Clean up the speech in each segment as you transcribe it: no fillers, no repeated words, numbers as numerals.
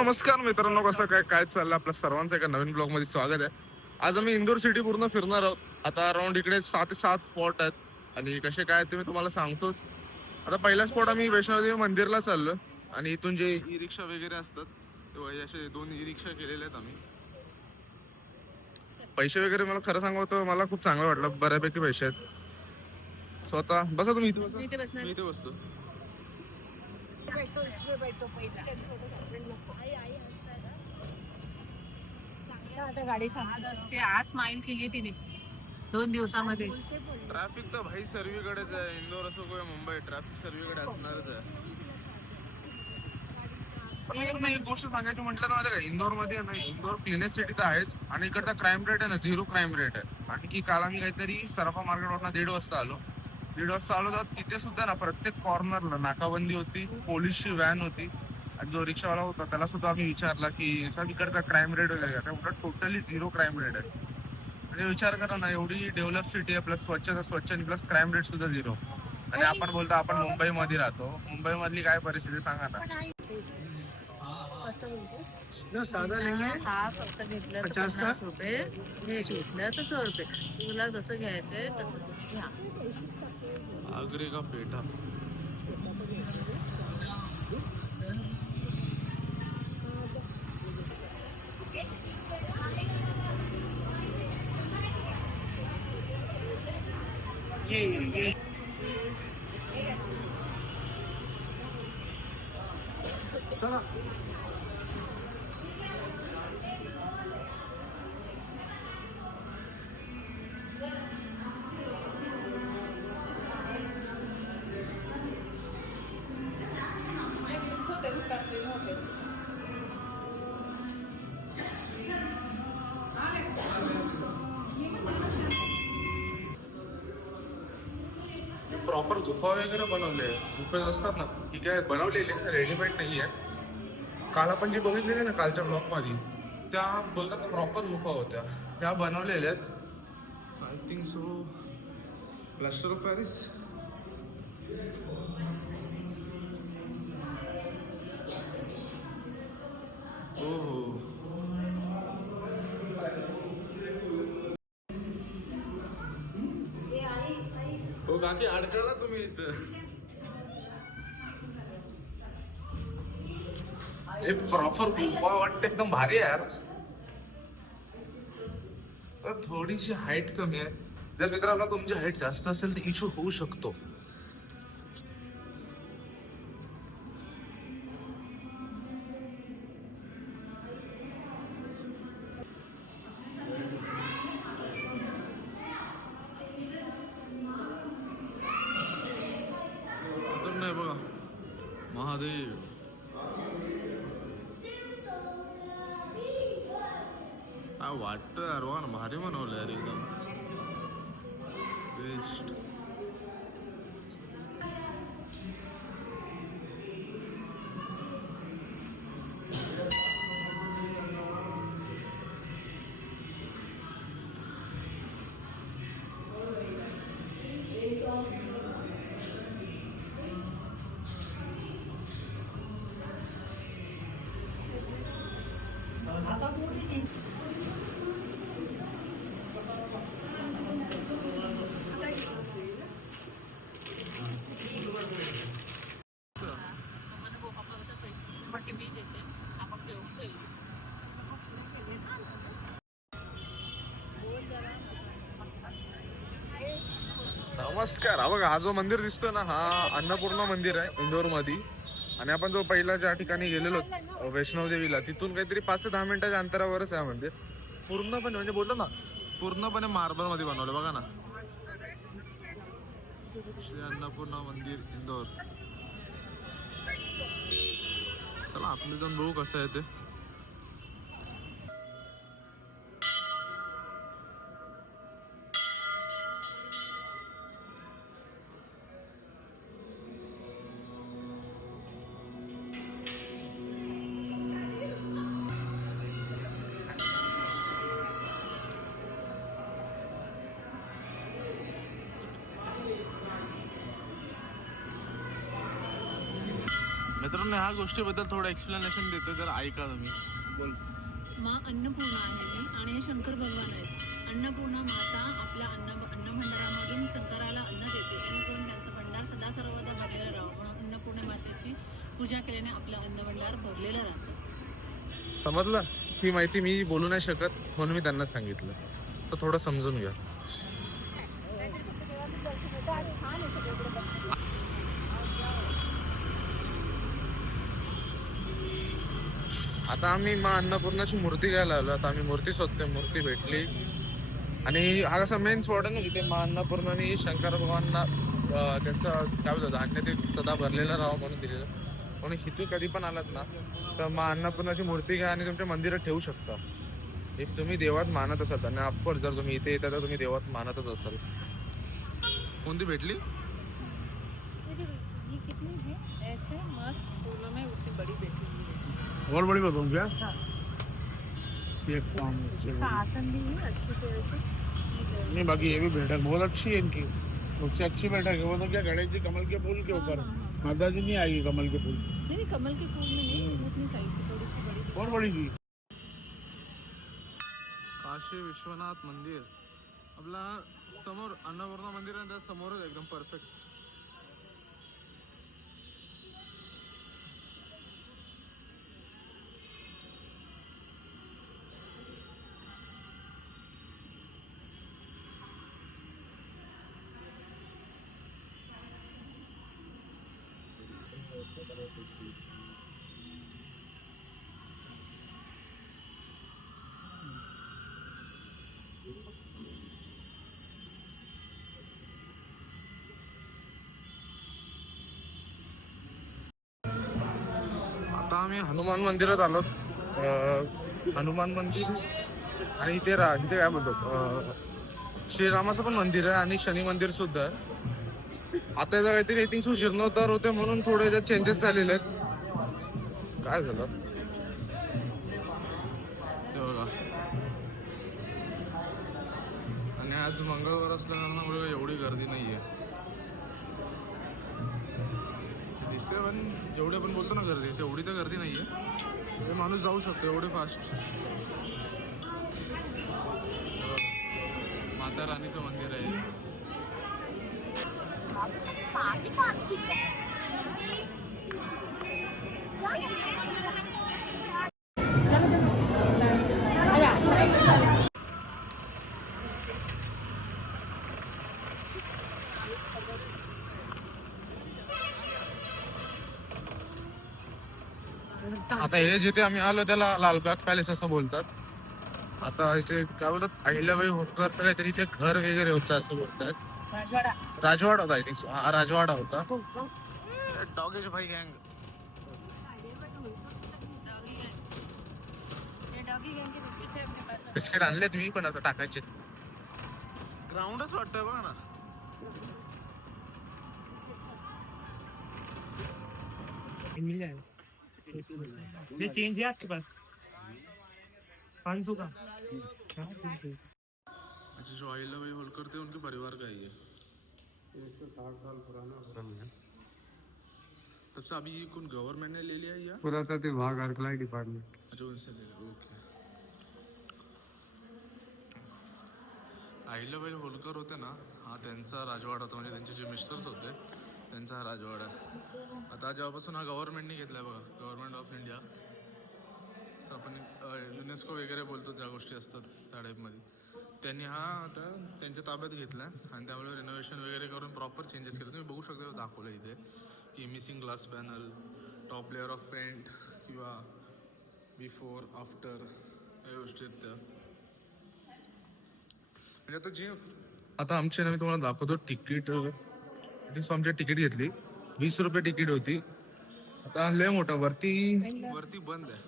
नमस्कार मित्रांनो, कसं काय काय चाललं आपल्या सर्वांचं एका नवीन ब्लॉग मध्ये स्वागत आहे. आज आम्ही इंदोर सिटी पूर्ण फिरणार आहोत. आता अराउंड इकडे 6 ते 7 स्पॉट आहेत आणि कसे काय ते मी तुम्हाला सांगतोच. आता पहिला स्पॉट आम्ही वैष्णोदेवी मंदिरला चाललो आणि इथून जे ई रिक्षा वगैरे असतात ते असे 2 ई रिक्षा केलेले आहेत आम्ही. पैसे वगैरे मला खरं सांगू तर मला खूप चांगलं वाटलं, बऱ्यापैकी पैसे आहेत. स्वतः बसा तुम्ही इथे बसा. मी इथे बसतो. गाडी आज असते, आज स्माइल केली तिने 2 दिवसामध्ये. ट्रॅफिक तर भाई सर्वीकडेच आहे, इंदोर असो किंवा मुंबई, ट्रॅफिक सर्वीकडे असणारच आहे. पण एक गोष्ट सांगायची म्हटलं तर माहिती का, इंदोर मध्ये ना, इंदोर क्लिनेस्ट सिटी तर आहेच आणि इकडचा क्राईम रेट आहे ना 0 क्राईम रेट आहे. आणि की काल आम्ही काहीतरी सराफा मार्केटवरनं 1:30 वाजता आलो तर तिथे सुद्धा ना प्रत्येक कॉर्नरला नाकाबंदी होती, पोलीसची व्हॅन होती आणि जो रिक्षावाला होता त्याला सुद्धा आम्ही विचारला की इकडचा क्राईम रेट वगैरे काय, टोटली 0 क्राईम रेट आहे. म्हणजे विचार करा ना, एवढी डेव्हलप सिटी आहे, प्लस स्वच्छ आणि प्लस क्राईम रेट सुद्धा 0. आणि आपण बोलतो आपण मुंबईमध्ये राहतो, मुंबई मधली काय परिस्थिती सांगा ना. साधा हा फक्त घेतलं 50 रुपये, हे घेतलं तर 100 रुपये. तुला जसं घ्यायचंय तसं घ्या. आगरे का पेठा. चला प्रॉपर गुफा वगैरे बनवले, गुफे असतात ना ठीक आहे, बनवलेले रेडीमेड नाही आहे. काल आपण जी बघितलेली ना कालच्या ब्लॉक मध्ये, त्या बोलतात प्रॉपर गुफा होत्या, त्या बनवलेल्या आहेत. I think so plaster of Paris. हो हो काकी अडकला तुम्ही इथं. एक प्रॉपर गुफा वाटते, एकदम भारी आहे यार. तर थोडीशी हाईट कमी आहे. जर मित्रांनो तुमची हाईट जास्त असेल तर इश्यू होऊ शकतो. तर नाही बघा महादेव. काय वाटतं यार, वा ना भारी बनवलं यार एकदम बेस्ट. मी देते, आपण घेऊन देऊ. नमस्कार. हा बघा, हा जो मंदिर दिसतोय ना, हा अन्नपूर्णा मंदिर आहे इंदोर मध्ये. आणि आपण जो पहिला ज्या ठिकाणी गेलेलो वैष्णोदेवीला, तिथून काहीतरी 5 ते 10 मिनिटाच्या अंतरावरच आहे मंदिर. पूर्णपणे म्हणजे बोलतो ना, पूर्णपणे मार्बल मध्ये बनवलं बघा ना. श्री अन्नपूर्णा मंदिर इंदोर. चला आपले जाऊन बघू कसं आहे ते. मित्रांनो ह्या गोष्टीबद्दल थोडं एक्सप्लेनेशन देतो, जर ऐका तुम्ही. बोल. माँ अन्नपूर्णा आहे मी आणि हे शंकर भगवान आहेत. अन्नपूर्णा माता आपल्या अन्नभंडारामधून शंकराला अन्न देते, जेणेकरून त्यांचं भंडार सदा सर्वदा भरलेलं राहावं. म्हणून अन्नपूर्णा मातेची पूजा केल्याने आपलं अन्नभंडार भरलेलं राहतं. समजलं? ही माहिती मी बोलू नाही शकत म्हणून मी त्यांना सांगितलं, तर थोडं समजून घ्या. आता आम्ही मा अन्नपूर्णाची मूर्ती घ्यायला आलो. आता आम्ही मूर्ती शोधतोय, मूर्ती भेटली. आणि हा कसा मेन स्पॉट आहे ना, जिथे मा अन्नपूर्णाने शंकर भगवानना त्यांचं काय बोलतात धान्य ते सदा भरलेलं राहावं म्हणून दिलेलं. म्हणून इथे कधी पण आलात ना तर मा अन्नपूर्णाची मूर्ती घ्या आणि तुमच्या मंदिरात ठेवू शकता. इफ तुम्ही देवात मानत असाल, आणि ऑफकोर्स जर तुम्ही इथे येता तर तुम्ही देवात मानतच असाल. कोणती भेटली? ये कितनी है? ऐसे मस्त फूलों में उतनी बड़ी बेटी है। और बड़ी बताऊँ क्या? एक काम इसका आसन भी है अच्छे से वैसे। नहीं, बाकी ये भी बैठक बहुत अच्छी है इनकी, सबसे अच्छी बैठक है. वो तो क्या गणेश जी कमल के फूल के ऊपर, माता जी नहीं आएगी कमल के फूल. नहीं कमल के फूल में नहीं, उतनी साइज से थोड़ी सी बड़ी। बहुत बड़ी जी. काशी विश्वनाथ मंदिर आपला समोर अन्नपूर्णा मंदिर आहे, त्या समोरच एकदम परफेक्ट. आता आम्ही हनुमान मंदिरात आलो. हनुमान मंदिर आणि इथे इथे काय बोलतात श्रीरामाचं पण मंदिर आहे आणि शनी मंदिर सुद्धा आहे. आता याचा काहीतरी आय थिंक जीर्णोद्धार होते म्हणून थोडे याच्यात चेंजेस झालेले आहेत. काय झालं हे बघा. आणि आज मंगळवार असल्यामुळे एवढी गर्दी नाहीये दिसते, पण जेवढे आपण बोलतो ना गर्दी तेवढी तर गर्दी नाहीये. माणूस जाऊ शकतो एवढे फास्ट. माता राणीचं मंदिर आहे. आता हे जिथे आम्ही आलो त्याला लालबाग पॅलेस असं बोलतात. आता इथे काय बोलतात अहिल्याबाई होळकरचं काहीतरी इथे घर वगैरे होतं असं बोलतात. राजवाडा होता आय थिंक. हा राजवाडा होता. डॉगेज भाई गँग. बिस्किट आणले तुम्ही पण आता टाकायचे. ग्राउंडच वाटतंय बघा ना. ये चेंज है आपके पास 500 का. अच्छा, जो अहिल्याबाई होलकर थे उनके परिवार का ही है. 160 साल पुराना. तब से अभी कौन गवर्नमेंट ने ले लिया या पुरातत्व विभाग आर्कियोलॉजी डिपार्टमेंट. अच्छा उनसे ले लिया. ओके. अहिल्याबाई होलकर होते ना, हा त्यांचा राजवाडा होता. म्हणजे त्यांचे जे मिस्टर्स होते त्यांचा हा राजवाडा आहे. आता जेव्हापासून हा गव्हर्नमेंटने घेतला आहे बघा, गव्हर्नमेंट ऑफ इंडिया, असं आपण युनेस्को वगैरे बोलतो ज्या गोष्टी असतात त्या टाईपमध्ये, त्यांनी हा आता त्यांच्या ताब्यात घेतला आहे. आणि त्यामुळे रिनोव्हेशन वगैरे करून प्रॉपर चेंजेस केले. तुम्ही बघू शकता दाखवलं इथे की missing glass panel, top layer of paint किंवा बिफोर आफ्टर या गोष्टी आहेत त्या. म्हणजे आता जी आता आमची ना मी तुम्हाला दाखवतो तिकीट. आमची तिकीट घेतली 20 रुपये तिकीट होती. आता लय मोठा वरती बंद आहे.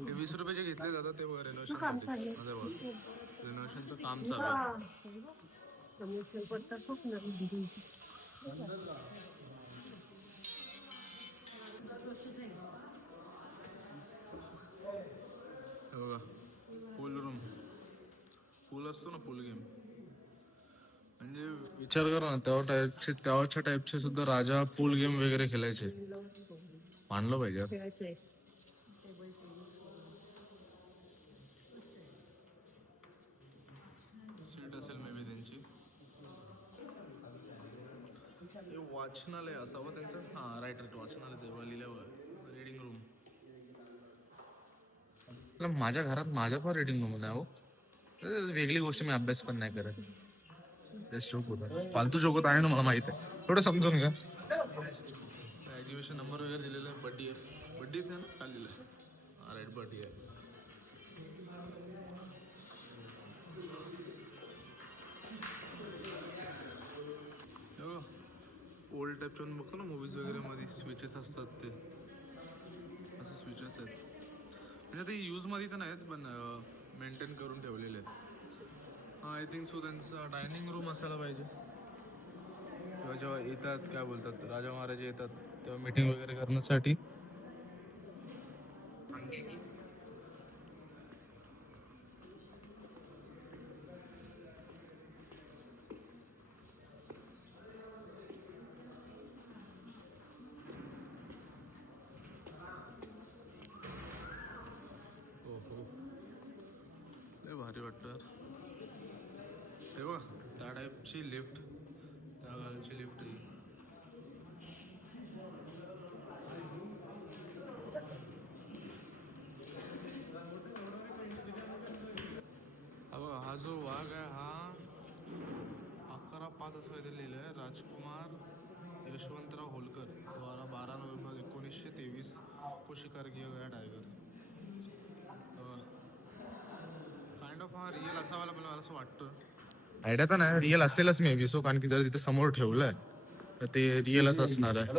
20 रुपये जे घेतले जातात ते बघा रेनोव्हेशन रेनोव्हेशनचं काम चालू आहे. बघा पूल रूम, पूल असतो ना पूल गेम, म्हणजे विचार करा ना, तेव्हाच्या टाईपचे सुद्धा राजा पूल गेम वगैरे खेळायचे. मानलं पाहिजे यार. खेळायचे. सीट असेल मे बी त्यांची. हे वाचनालय असावं त्यांचं. हा राईट राईट, वाचनालयच आहे लिहिल्यावर रिडिंग रूम. माझ्या घरात माझ्या पण रिडिंग रूम नाही हो. वेगळी गोष्ट, मी अभ्यास पण नाही करत. जोक होता, फालतू जोक होता आहे ना, मला माहित आहे. थोडं समजून घ्या. एक्झिबिशन नंबर वगैरे दिलेला आहे. बड्डी आहे, बड्डीच आहे ना खाल्लेलं आहे. हा राईट, बड्डी आहे. ओल्ड टाईपच्या बघतो ना मूवीज वगैरे मध्ये स्विचेस असतात, ते असे स्विचेस आहेत. म्हणजे ते यूजमध्ये तर नाहीत, पण मेंटेन करून ठेवलेले आहेत. हां, आय थिंक सो त्यांचा डायनिंग रूम असायला पाहिजे. किंवा जेव्हा येतात, काय बोलतात, राजा महाराजे येतात तेव्हा मीटिंग वगैरे करण्यासाठी. लय भारी वाटतं. हे बघा, त्या टाईपची लिफ्ट, त्या गाडीची लिफ्ट ही. हा बघा, हा जो वाघ आहे हा 11/5 असं काहीतरी लिहिलं आहे. राजकुमार यशवंतराव होलकर द्वारा 12 नोव्हेंबर 1923 को शिकार किया गया टायगर. काइंड ऑफ हा रिअल असावाला, मला असं वाटतं. आयडिया तर नाही, रिअल असेलच मे बी सो, कारण की जर तिथे समोर ठेवलंय तर ते रिअलच असणार आहे.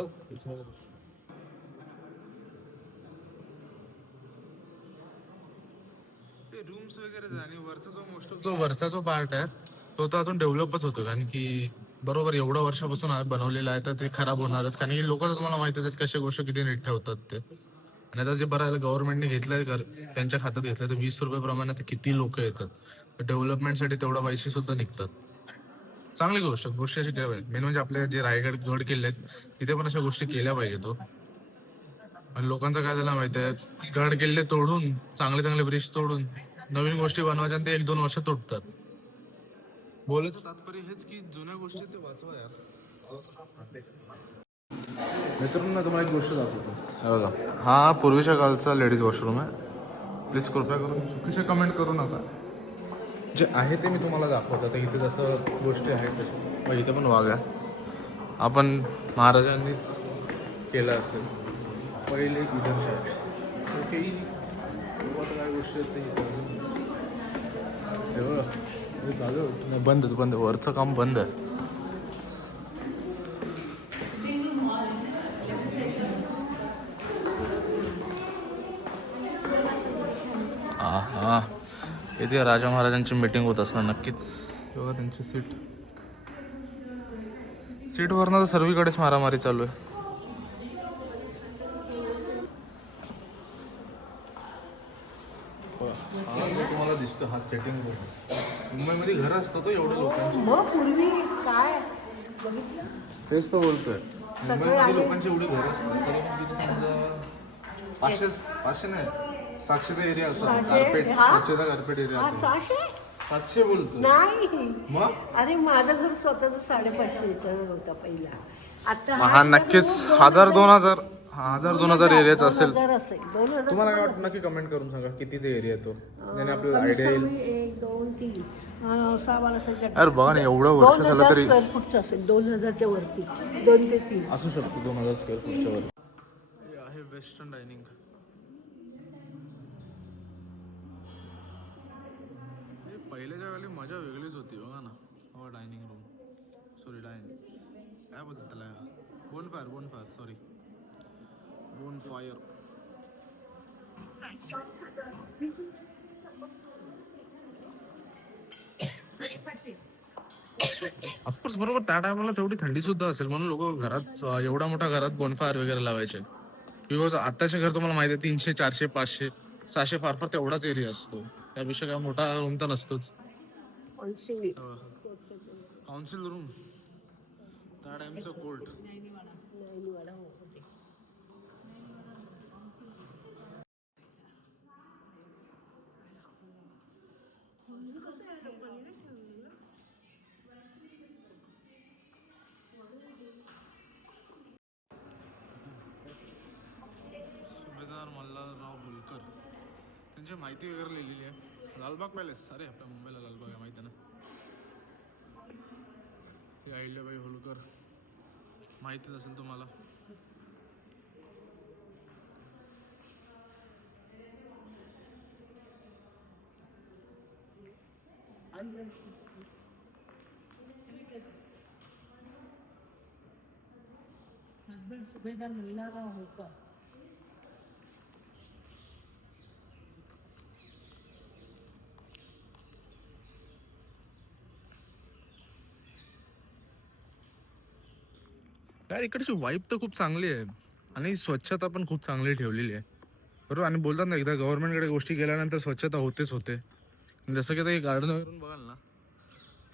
रूम्स वगैरे आणि वरचा जो मोस्ट ऑफ जो वरचा जो पार्ट आहे तो तर अजून डेव्हलपच होतो, कारण की बरोबर एवढ्या वर्षापासून बनवलेलं आहे तर ते खराब होणारच. कारण की लोक तर तुम्हाला माहिती आहे कशा गोष्टी किती नीट ठेवतात ते. आणि आता जे बरं गव्हर्नमेंटने घेतलंय त्यांच्या खात्यात घेतलंय तर 20 रुपये प्रमाणे ते किती लोक येतात डेव्हलपमेंटसाठी, तेवढा पैसे सुद्धा निघतात. चांगली गोष्ट अशी केल्या पाहिजे. मेन म्हणजे आपले जे रायगड गड किल्ले आहेत तिथे पण अशा गोष्टी केल्या पाहिजे तो. आणि लोकांचं काय झालं माहिती आहे, गड किल्ले तोडून, चांगले चांगले ब्रिज तोडून नवीन गोष्टी बनवायच्या आणि ते 1-2 वर्ष तुटतात. बोलायचं तात्पर्य हेच की जुन्या गोष्टी ते वाचवा यार. मित्रांनो, तुम्हाला एक गोष्ट दाखवतो. बघा, हा पूर्वीच्या काळचा लेडीज वॉशरूम आहे. प्लीज कृपया करून चुकीचे कमेंट करू नका. जे आहे ते मी तुम्हाला दाखवतो. आता इथे जसं गोष्टी आहेत तशा इथे पण वाघ आहे. आपण महाराजांनीच केलं असेल पहिले विधानशाळा. काही काय गोष्टी आहेत ते बघा, बंद आहे, वरचं काम बंद आहे. हा, इथे राजा महाराजांची मीटिंग होत असणार नक्कीच. बघा त्यांची सीटवरनं तर सर्वीकडेच मारामारी चालू आहे. हा जो तुम्हाला दिसतो हा सेटिंग रूम. मुंबईमध्ये घर असतं तो एवढ्या लोकांची. मग पूर्वी काय तेच तर बोलतोय, मुंबईमध्ये लोकांची एवढी घर असतात तरी पण तिथे समजा 500 नाही 700चा एरिया असा कार्पेट, 700चा कार्पेट एरिया असा. 700 बोलतोय नाही. मग. अरे माझं घर स्वतःच 550 होता पहिला. आता हा नक्कीच 1000-2000 एरियाच असेल. 2000 तुम्हाला काय वाटतं नक्की कमेंट करून सांगा कितीचा एरिया तो, त्याने आपल्याला आयडिया येईल. 1 2 3 6 यार बघा ना, एवढं वर्ष झालं तरी स्क्वेअर फूटचं असेल. 2000च्या वरती 2 ते 3 असू शकतो. 2000 स्क्वेअर फूटच्या वर आहे वेस्टर्न डायनिंग. पहिल्याच्या वेळी मजा वेगळीच होती बघा ना. हो, डायनिंग रूम, सॉरी काय बोलतात त्याला, बोनफायर सॉरी, बोनफायर. ऑफकोर्स बरोबर, त्या टायमाला तेवढी थंडी सुद्धा असेल म्हणून लोक घरात, एवढ्या मोठ्या घरात बोनफायर वगैरे लावायचे. बिकॉज आताचे घर तुम्हाला माहिती आहे 300, 400, 500, 600 फार तेवढाच एरिया असतो. त्यापेक्षा काय मोठा रूम तर नसतोच. काउन्सिल रूम त्या टाइमचं कोर्ट. सुभेदार मल्हारराव होलकर त्यांची माहिती वगैरे लिहिलेली आहे. लालबाग पॅलेस, अरे आपल्या मुंबईला लालबाग आहे माहिती आहे ना. हे अहिल्याबाई होलकर माहितीच असेल तुम्हाला. हसबंड सुभेदार मल्हारराव होलकर. यार इकडची वाईब तर खूप चांगली आहे आणि स्वच्छता पण खूप चांगली ठेवलेली आहे बरोबर. आणि बोलतात ना एकदा गव्हर्नमेंटकडे गोष्टी केल्यानंतर स्वच्छता होतेच होते. जसं की आता गार्डन वगैरे बघाल ना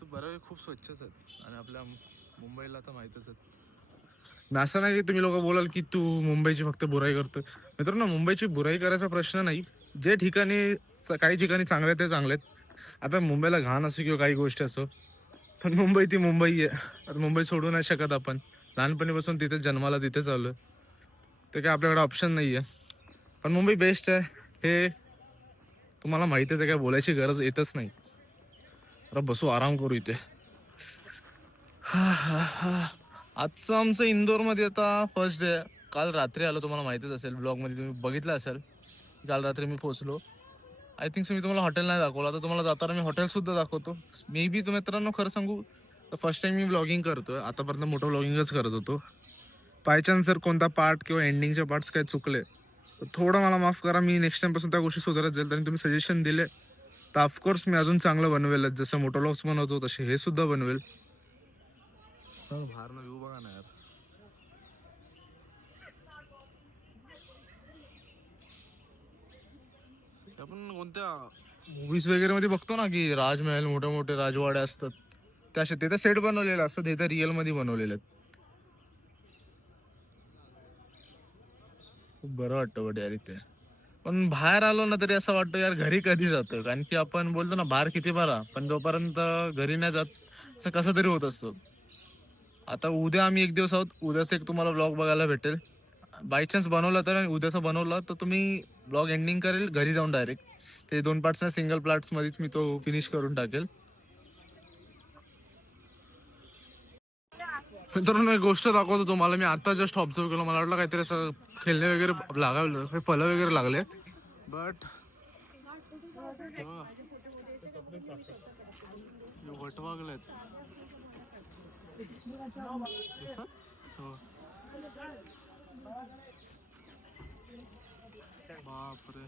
तर बऱ्यापैकी खूप स्वच्छच आहेत आणि आपल्या मुंबईला तर माहीतच आहेत. असं नाही की तुम्ही लोक बोलाल की तू मुंबईची फक्त बुराई करतोय. मित्रांनो मुंबईची बुराई करायचा प्रश्न नाही. जे ठिकाणी काही ठिकाणी चांगले ते चांगले आहेत. आता मुंबईला घाण असो किंवा काही गोष्टी असो पण मुंबई ती मुंबई आहे. आता मुंबई सोडू नाही शकत आपण. लहानपणीपासून तिथेच जन्माला तिथेच आलो. ते काय आपल्याकडे ऑप्शन नाही आहे. पण मुंबई बेस्ट आहे हे तुम्हाला माहिती आहे. काय बोलायची गरज येतच नाही. आता बसू आराम करू इथे. आजचं आमचं इंदोरमध्ये आता फर्स्ट डे. काल रात्री आलो, तुम्हाला माहितीच असेल, ब्लॉगमध्ये तुम्ही बघितलं असेल. काल रात्री मी पोहोचलो. आय थिंक मी तुम्हाला हॉटेल नाही दाखवलं. आता तुम्हाला जाताना मी हॉटेलसुद्धा दाखवतो. मे बी तुम्ही मित्रांनो खरं सांगू फर्स्ट टाइम मी व्लॉगिंग करतोय. आतापर्यंत मोठं व्लॉगिंगच करत होतो. बाय चान्स जर कोणता पार्ट किंवा एंडिंगचे पार्ट्स काही चुकले तर थोडं मला माफ करा. मी नेक्स्ट टाइमपासून त्या गोष्टी सुधारत जाईल. आणि तुम्ही सजेशन दिले तर ऑफकोर्स मी अजून चांगलं बनवेल. जसं मोटो व्लॉग्स बनवतो तसे हे सुद्धा बनवेल. बाहेर व्ह्यू बघा ना यार. आपण कोणत्या मूवीज वगैरे मध्ये बघतो ना की राजमहल, मोठे मोठे राजवाडे असतात, ते असे तिथे सेट बनवलेले असतात. हे तर रिअल मध्ये बनवलेले आहेत. खूप बरं वाटतं बट यार इथे. पण बाहेर आलो ना तरी असं वाटतं यार घरी कधी जातं. कारण की आपण बोलतो ना बाहेर किती बरा, पण जोपर्यंत घरी नाही जात असं कसं तरी होत असतो. आता उद्या आम्ही एक दिवस आहोत. उद्याचा एक तुम्हाला ब्लॉग बघायला भेटेल. बाय चान्स बनवला तर, आणि उद्याचा बनवला तर तुम्ही ब्लॉग एंडिंग करेल घरी जाऊन डायरेक्ट. ते 2 पार्ट्स ना सिंगल पार्ट्स मध्येच मी तो फिनिश करून टाकेल. मित्रांनो एक गोष्ट दाखवतो तुम्हाला. मी आता जस्ट ऑब्झर्व केलं. मला वाटलं काहीतरी असं खेळणे वगैरे लागावलं, फळं वगैरे लागले बट वटवागलेत. बापरे.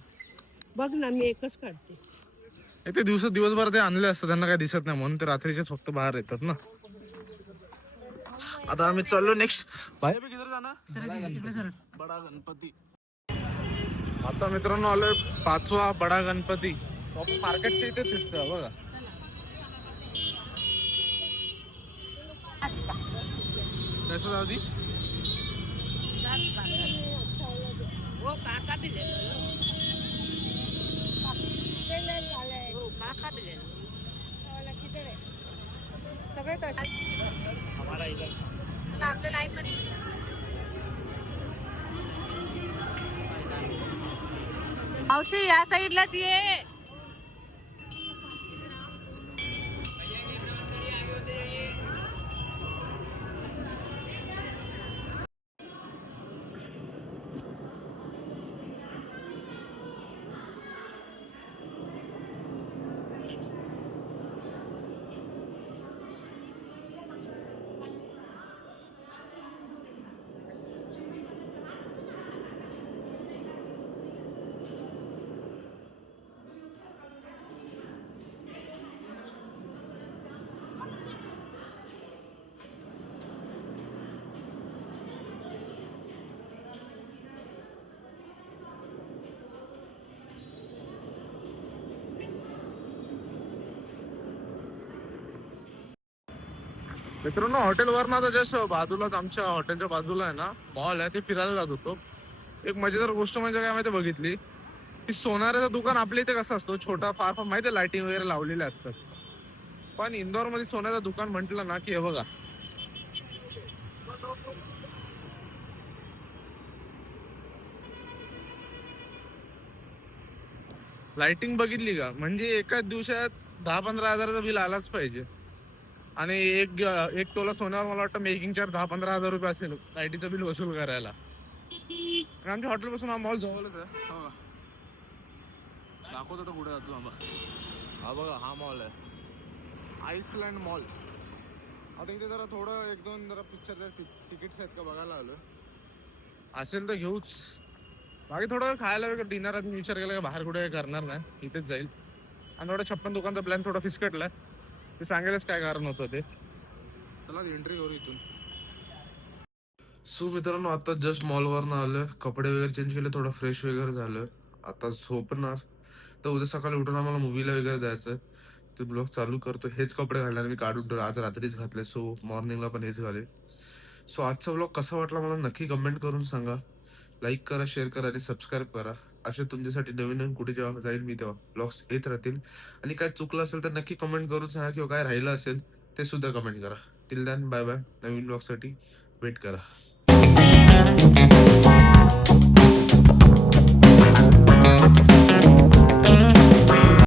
बघ ना मी एकच काढते. ते दिवसभर ते आणले असतात, त्यांना काही दिसत नाही म्हणून ते रात्रीचेच फक्त बाहेर येतात ना. आता आम्ही चाललो नेक्स्ट बडा गणपती. आता मित्रांनो आलोय 5वा बडा गणपती. मार्केटच्या इथे दिसतोय बघा. कैसा दादी वो काका भी ले लो. वो काका भी ले लो. सगळे तसे. आपल्या लाईन मध्ये औषध या साईडलाच ये. मित्रांनो हॉटेलवर ना आता जस्ट बाजूलाच आमच्या हॉटेलच्या बाजूला आहे ना मॉल आहे, ते फिरायला जात होतो. एक मजेदार गोष्ट म्हणजे काय माहिती बघितली की सोनाराचं दुकान आपल्या इथे कसं असतो छोटा फार फार माहिती लाइटिंग वगैरे लावलेले असतात. पण इंदोर मध्ये सोन्याचं दुकान म्हटलं ना की हे बघा लाइटिंग बघितली का, म्हणजे एकाच दिवसात 10-15 हजाराचं बिल आलाच पाहिजे. आणि एक तोला सोन्यावर मला वाटतं मेकिंग चार्ज 10-15 हजार रुपये असेल लाईटीचं बिल वसूल करायला. आणि आमच्या हॉटेल पासून हा मॉल जवळच आहे. हा बघा. दाखवतो तर कुठे जातो आंबा. हा बघा हा मॉल आहे, आईसलँड मॉल. आता इथे जरा थोडं 1-2 जरा पिक्चरचे तिकीट्स आहेत का बघायला आलो. असेल तर घेऊच. बाकी थोडं खायला वगैरे डिनर आधी विचार केला का बाहेर कुठे करणार नाही, इथेच जाईल. आणि थोडा 56 दुकानचा प्लॅन थोडा फिसकटलाय, ते सांगायलाच काय कारण होतं ते. चला एंट्री करू इथून. सो मित्रांनो आता जस्ट मॉलवरनं आलं, कपडे वगैरे चेंज केले, थोडं फ्रेश वगैरे झालं. आता झोपणार, तर उद्या सकाळी उठून आम्हाला मूवीला वगैरे जायचं. ते ब्लॉग चालू करतो. हेच कपडे घालणार मी, काढून ठेवले आज रात्रीच घातले, सो मॉर्निंगला पण हेच घालेल. सो आजचा ब्लॉग कसा वाटला मला नक्की कमेंट करून सांगा. लाईक करा, शेअर करा आणि सबस्क्राईब करा. असे तुमच्यासाठी नवीन नवीन कुठे जेव्हा जाईल मी तेव्हा ब्लॉग्स येत राहतील. आणि काय चुकलं असेल तर नक्की कमेंट करून सांगा, किंवा काय राहिलं असेल ते सुद्धा कमेंट करा. Till then bye bye. नवीन ब्लॉगसाठी वेट करा.